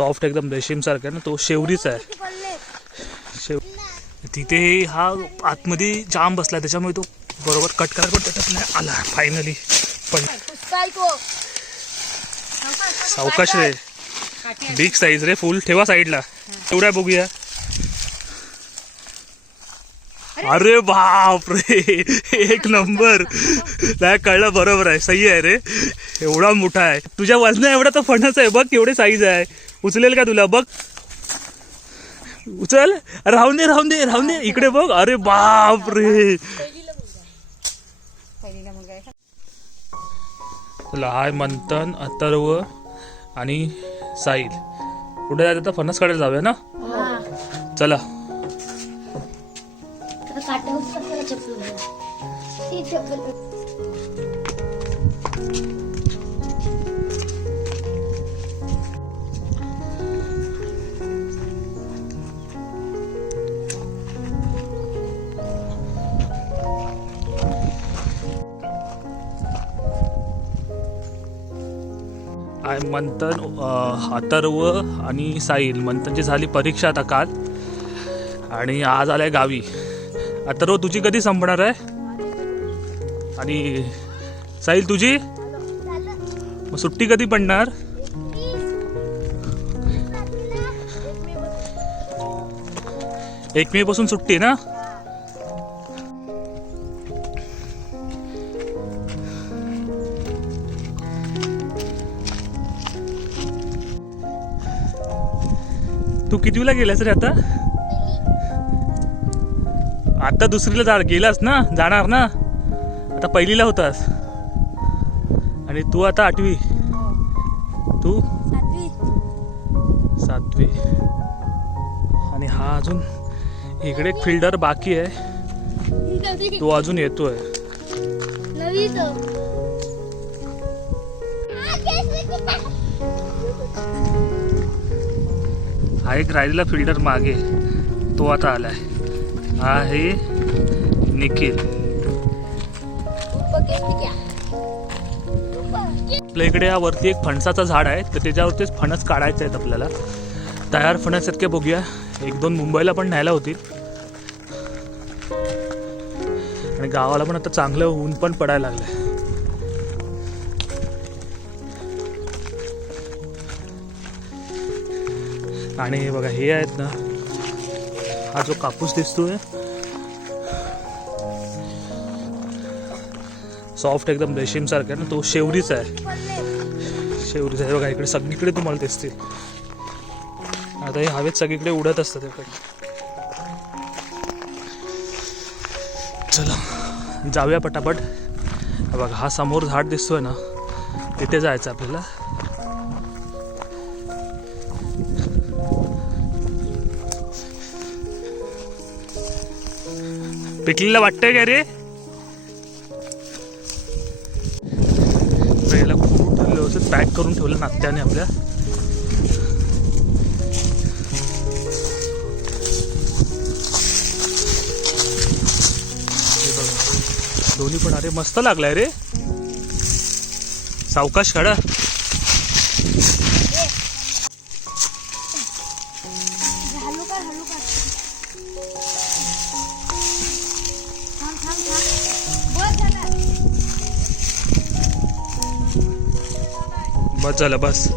Soft एकदम रेशीमसारखं आहे ना तो शेवरीचा आहे. शेव तिथे हा आतमध्ये जाम बसला त्याच्यामुळे तो बरोबर कट करायला पण त्याच्यात नाही आला फायनली पण सावकाश रे. बिग साईज रे फुल ठेवा साईडला तेवढ्या बघूया. अरे बाप रे एक नंबर नाही कळलं बरोबर आहे. सही आहे रे. एवढा मोठा आहे. तुझ्या वजना एवढा तर फणस आहे बघ एवढे साईज आहे. उचलेल का तुला? बघ. उचल. राहून दे राहून दे राहून दे. इकडे बघ. अरे बाप रे तुला हाय मंथन अथर्व आणि साईल कुठे जायचं तर फणस काढायला जाऊया ना? चला. चप्पल मंथन अथर्व आणि साईल मंथनची झाली परीक्षा आता काल. आणि आज आलाय गावी. अथर्व तुझी कधी संपणार आहे? आणि साईल तुझी? मग सुट्टी कधी पडणार? एक मे पासून सुट्टी आहे ना? तू कितवीला गेलास रे आता? आता दुसरीला जा गेलास ना? जाणार ना? आता पहिलीला होतास. आणि तू आता आठवी. तू? सातवी. आणि हा अजून इकडे एक फिल्डर बाकी आहे. तो अजून येतोय. हा एक राहिलेला फिल्डर मागे. तो आता आलाय. हा आहे निखिल. आपल्या इकडे या वरती एक फणसाचं झाड आहे. तर त्याच्यावरतीच फणस काढायचं आहेत आपल्याला. तयार फणस बघूया. एक दोन मुंबईला पण न्यायला होतील. आणि गावाला पण आता चांगलं ऊन पण पडायला लागलं आहे आणि हे बघा हे आहेत ना हा जो कापूस दिसतोय सॉफ्ट एकदम रेशीम सारखा आहे ना तो शेवरीचा आहे. शेवरीचा आहे. बघा इकडे सगळीकडे तुम्हाला दिसतील. आता हे हवेत सगळीकडे उडत असतात इकडे चला जाऊया पटापट. बघा हा समोर झाड दिसतोय ना तिथे जायचं आपल्याला. पिकलेलं वाटतंय का रे? याला खूप व्यवस्थित पॅक करून ठेवलं नात्याने आपल्या. दोन्ही पण अरे मस्त लागलाय रे. सावकाश काढा. बस झालं बस.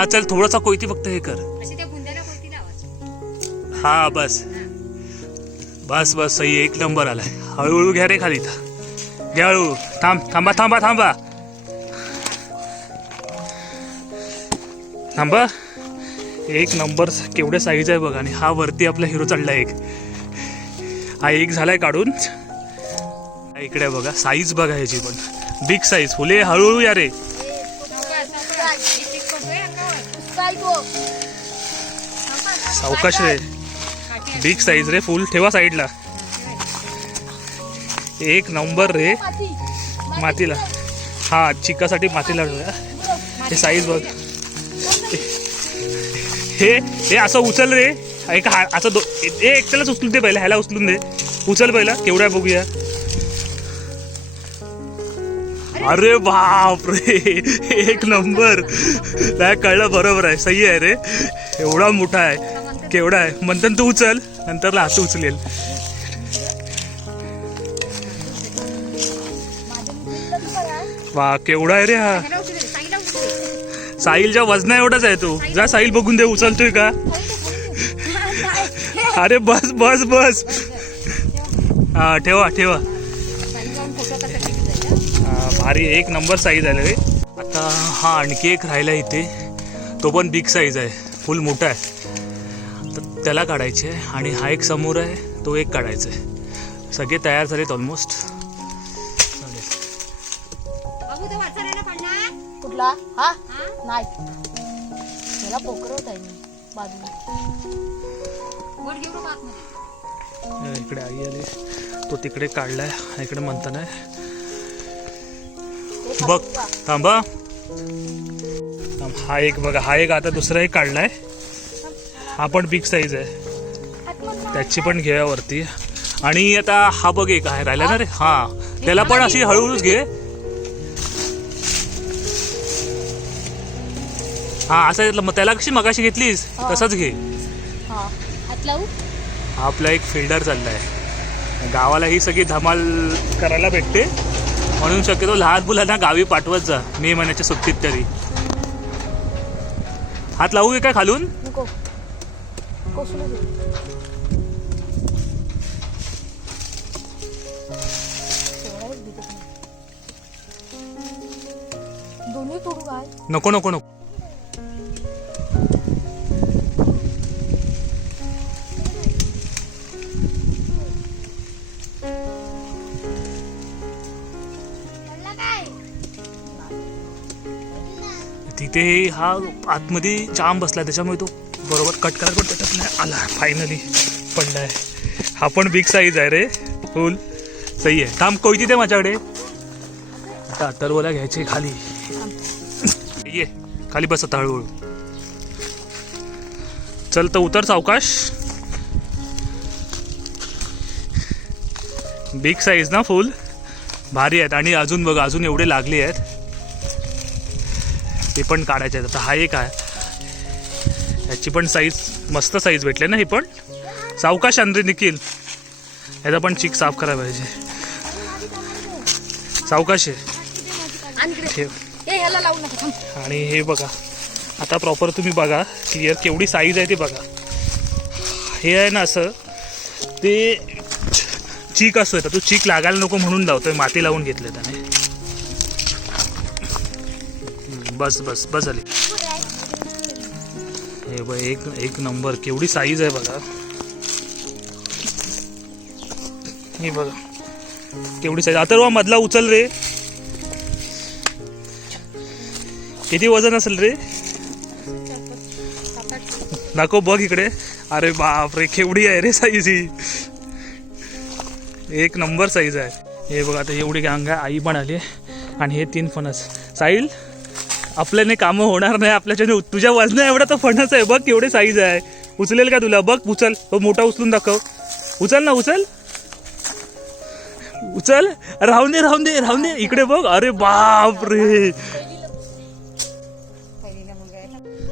हा चल थोडासा कोयती फक्त हे कर. हा बस. बस बस सही एक नंबर आलाय. हळूहळू घ्या रे खाली इथं. घ्या हळूहळू. थांब थांबा थांबा थांबा. थांबा. एक नंबर केवढे साईज आहे बघा आणि हा वरती आपला हिरो चढला एक. हा एक झालाय काढून. इकडे बघा साईज बघा ह्याची पण. Big size. फुले हळूहळू या रे. सावकाश रे. बिग साईज रे फुल ठेवा साईडला. एक नंबर रे. मातीला. हा चिकासाठी मातीला ठेवूया. हे साईज बघ. हे हे असं उचल रे. एक हा असं दो ए एक उचलून दे पहिला ह्याला उचलून दे. उचल पहिला केवढा बघूया. अरे बाप रे एक नंबर. नाही कळलं बरोबर आहे. सही आहे रे. एवढा मोठा आहे. केवढा आहे? मंथन तू उचल नंतर हात उचलेल. वा केवढा आहे रे हा. साहिलच्या वजना एवढाच आहे तू. जा साहिल बघून दे उचलतोय का? अरे बस बस बस. हा ठेवा ठेवा. भारी एक नंबर साईज आले रे. आता हा आणखी एक राहिला इथे. तो पण बिग साईज आहे. फुल मोठा आहे. त्याला काढायचे आहे आणि हा एक समोर आहे तो एक काढायचा आहे. सगळे तयार झालेत ऑलमोस्ट कुठला? हा? नाही. त्याला पोकरवत आहे मी बाजूला. इकडे आई आली. तो तिकडे काढलाय हा इकडे म्हणता नाही बघ थांब, हा एक बघा हा एक आता दुसरा एक काढलाय. हा पण बिग साईज आहे. त्याची पण घे वरती. आणि आता हा बघ एक आहे राहिला ना रे? हा. त्याला पण अशी हळूहळूच घे. हा असं घेतलं मग त्याला कशी मगाशी घेतलीस? तसंच घे. हात लावू? आपला एक फिल्डर चाललाय. गावाला ही सगळी धमाल करायला भेटते. म्हणून शक्यतो लहान मुलांना गावी पाठवत जा मे महिन्याच्या सुट्टीत तरी. हात लावू काय खालून? नको दोन्ही तोडू काय नको नको नको तिथे हा आतमध्ये जाम बसला त्याच्यामुळे तो बरोबर कट करायला पण त्याच्यात नाही आला. फायनली पडलाय. हा पण बिग साईज आहे रे. फुल सही आहे. थांब कोयती ते माझ्याकडे. आता अथर्वला घ्यायचे खाली. ये खाली बस आता हळूहळू. चल तर उतर सावकाश. बिग साईज ना फुल भारी आहेत. आणि अजून बघा अजून एवढे लागले आहेत. ते पण काढायचे आहेत. आता हा एक आहे. ह्याची पण साईज मस्त साईज भेटले ना ही पण. सावकाश अंद्रे निखिल. ह्याचा पण चिक साफ करायला पाहिजे. सावकाश आहे. ठेव. आणि हे बघा. आता प्रॉपर तुम्ही बघा क्लिअर केवढी साईज आहे ते बघा. हे आहे ना असं ते चीक असतो तो चीक लागायला नको म्हणून लावतोय माती लावून घेतलं त्याने. बस बस बस झाली. हे बघ एक एक नंबर केवढी साईज आहे बघा. हे बघा. केवढी साईज आता मधला उचल रे. किती वजन असेल रे? नको बघ इकडे. अरे बाप रे केवढी आहे रे साईज ही. एक नंबर साईज आहे. हे बघा आता एवढी गांग आहे आई पण आली आणि हे तीन फणस. साईल आपल्याने कामं होणार नाही आपल्याच्याने तुझ्या वजना एवढा तर फणस आहे बघ केवढे साईज आहे. उचलेल का तुला? बघ उचल. तो मोठा उचलून दाखव. उचल ना उचल. उचल. राहून दे राहून दे राहून दे. इकडे बघ. अरे बाप रे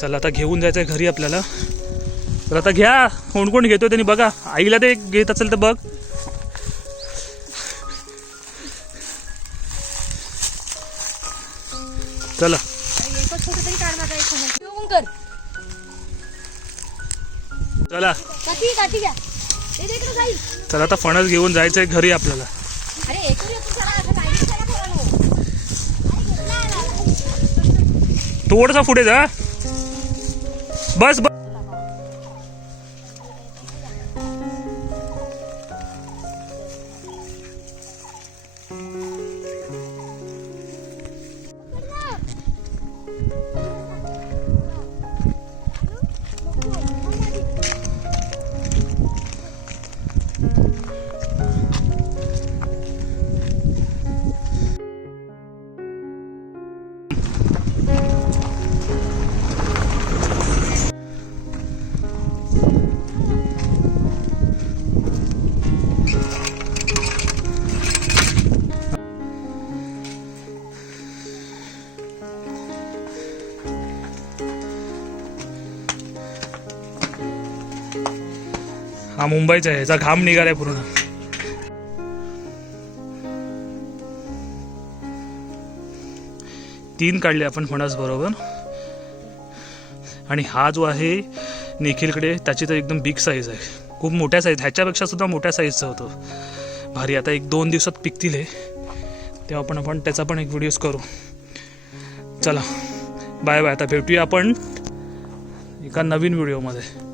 चला आता घेऊन जायचंय घरी आपल्याला. तर आता घ्या. कोण कोण घेतोय त्यांनी बघा. आईला ते घेत असेल तर बघ. चला. चला. चला आता फणस घेऊन जायचंय घरी आपल्याला. थोडसा पुढे जा. बस बस. हा मुंबईचा आहे. ह्याचा घाम निघालाय पूर्ण. तीन काढले आपण फणस बरोबर. आणि हा जो आहे निखिलकडे त्याची तर एकदम बिग साईज आहे. खूप मोठ्या साईज ह्याच्यापेक्षा सुद्धा मोठ्या साईजचा होतो. भारी आता एक दोन दिवसात पिकतील हे. तेव्हा पण आपण त्याचा पण एक व्हिडिओज करू. चला. Bye bye. आता भेटूया आपण एका नवीन व्हिडिओमध्ये